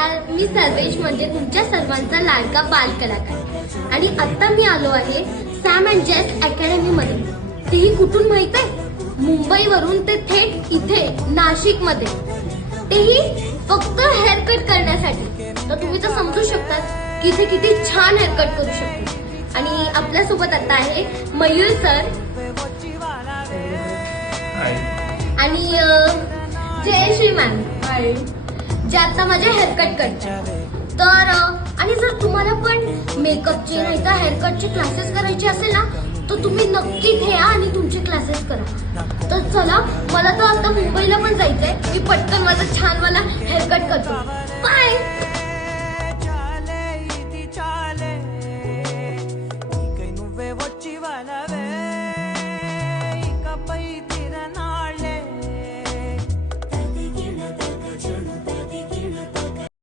नमस्कार, मी सर्वेश म्हणजे तुमच्या सर्वांचा लाडका बाल कलाकार आणि आता मी आलो आहे सॅम अँड जेस अकॅडमी मध्ये. तेही कुठून माहित आहे? मुंबईवरून ते थेट इथे नाशिक मध्ये, तेही फक्त हेअर कट करण्यासाठी. तर तुम्ही तर समजू शकतात की इथे किती छान हेअर कट करू शकतो. आणि आपल्या सोबत आता आहे मयूर सर आणि जयश्री मॅम जे आता माझे हेअरकट करतात. तर आणि जर तुम्हाला पण मेकअपचे नाही तर हेअरकटचे क्लासेस करायचे असेल ना, तर तुम्ही नक्की इथे या आणि तुमचे क्लासेस करा. तर चला, मला तर आता मुंबईला पण जायचंय. मी पटकन माझा छान मला हेअरकट करतो. बाय.